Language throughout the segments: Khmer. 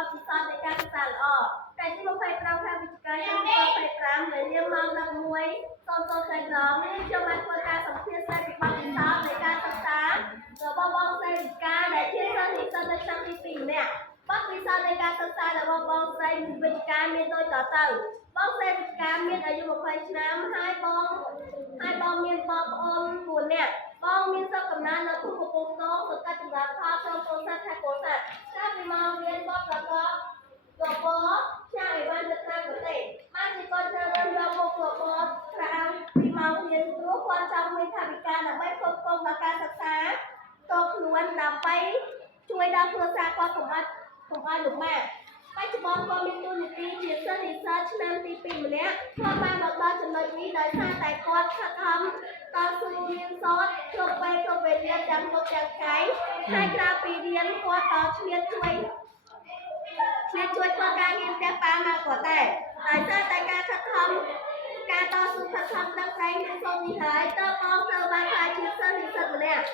បទពិសោធន៍នៃការសិក្សាល្អតែទី25ខែវិច្ឆិកាឆ្នាំ2025នៅនាមម៉ោង11:00នេះខ្ញុំបានធ្វើការសម្ភាសន៍ស្ដីពីបទពិសោធន៍នៃការសិក្សារបស់បងស្រីវិកាដែលជាសិស្សនិស្សិតនៅឆ្នាំទី2ម្នាក់បទពិសោធន៍នៃការសិក្សារបស់បងស្រីវិកាមានដូចតទៅបងស្រីវិកាមានអាយុ20ឆ្នាំហើយបងមានបងប្អូន4នាក់បងមានស្រុកកំណើតនៅភូមិកំពង់ទងសង្កាត់ចម្រើនផលក្រុងពោធិ៍សាត់ខេត្តពោធិ៍សាត់កាលពីមករៀនបទប្រកបកបចាស់អីវ៉ាន់ទៅតាមប្រទេសបានជាគាត់ត្រូវយកមុខកបក្រៅពីមករៀនព្រោះគាត់ចង់មានថវិកាដើម្បីផ្គត់ផ្គង់ដល់ការសិក្សាតខ្លួនដើម្បីជួយដល់គ្រួសារគាត់កុំឲ្យលំបាកបច្ចុប្បន្នគាត់មានតួនាទីជាសិស្សនិស្សិតឆ្នាំទី2ម្នាក់គាត់បានមកដល់ចំណុចនេះដោយសារតែគាត់ខិតខំតស៊ូរៀនសូត្រគ្រប់ពេលគ្រប់វេលាទាំងយប់ទាំងថ្ងៃហើយក្រៅពីរៀនគាត់ក៏ឆ្លៀតជួយធ្វើការងារផ្ទះបាយមកគាត់ដែរដោយសារតែការខិតខំការតស៊ូខិតខំដល់ថ្ងៃរៀនសូត្រនេះហើយតើបងត្រូវបានខ្លាចជាសិស្សនិស្សិតម្នាក់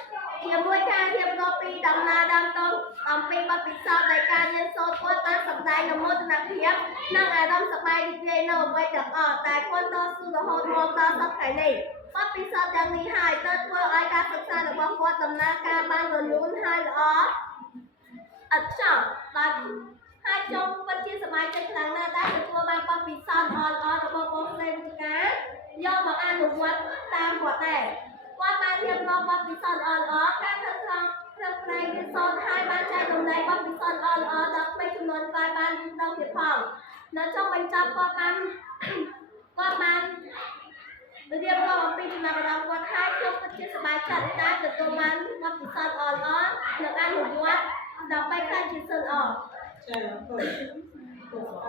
ជាមួយការរៀបរាប់ពីដំណើរដើមតូនអំពីបទពិសោធន៍នៃការរៀនសូត្រគាត់បានសម្ដែងនូវមោទនភាពនិងអារម្មណ៍សប្បាយរីករាយនៅអ្វីទាំងអស់តែគាត់តស៊ូរហូតមកដល់សប្តាហ៍នេះបទពិសោធន៍ទាំងនេះហើយទើបធ្វើឲ្យការសិក្សារបស់គាត់ដំណើរការបានរលូនហើយល្អឥតខ្ចោះដោយហើយខ្ញុំពិតជាសប្បាយចិត្តខ្លាំងណាស់ដែលទទួលបានបទពិសោធន៍ល្អៗរបស់បងស្រីវិកាយកមកអនុវត្តតាមគាត់ដែរគាត់បានរៀបរាប់បទពិសោធន៍ល្អៗការខិតខំប្រឹងប្រែងរៀនសូត្រហើយបានចែករំលែកបទពិសោធន៍ល្អៗដល់ក្មេងចំនួនក្រោយបានដល់ទៀតផងនៅចុងបញ្ចប់គាត់បានរៀបរាប់អំពីចំណាប់អារម្មណ៍គាត់ហើយខ្ញុំពិតជាសប្បាយចិត្តដែលទទួលបានបទពិសោធន៍ល្អៗនិងអនុវត្តដើម្បីក្លាយជាសិស្សល្អចា៎អរគុណ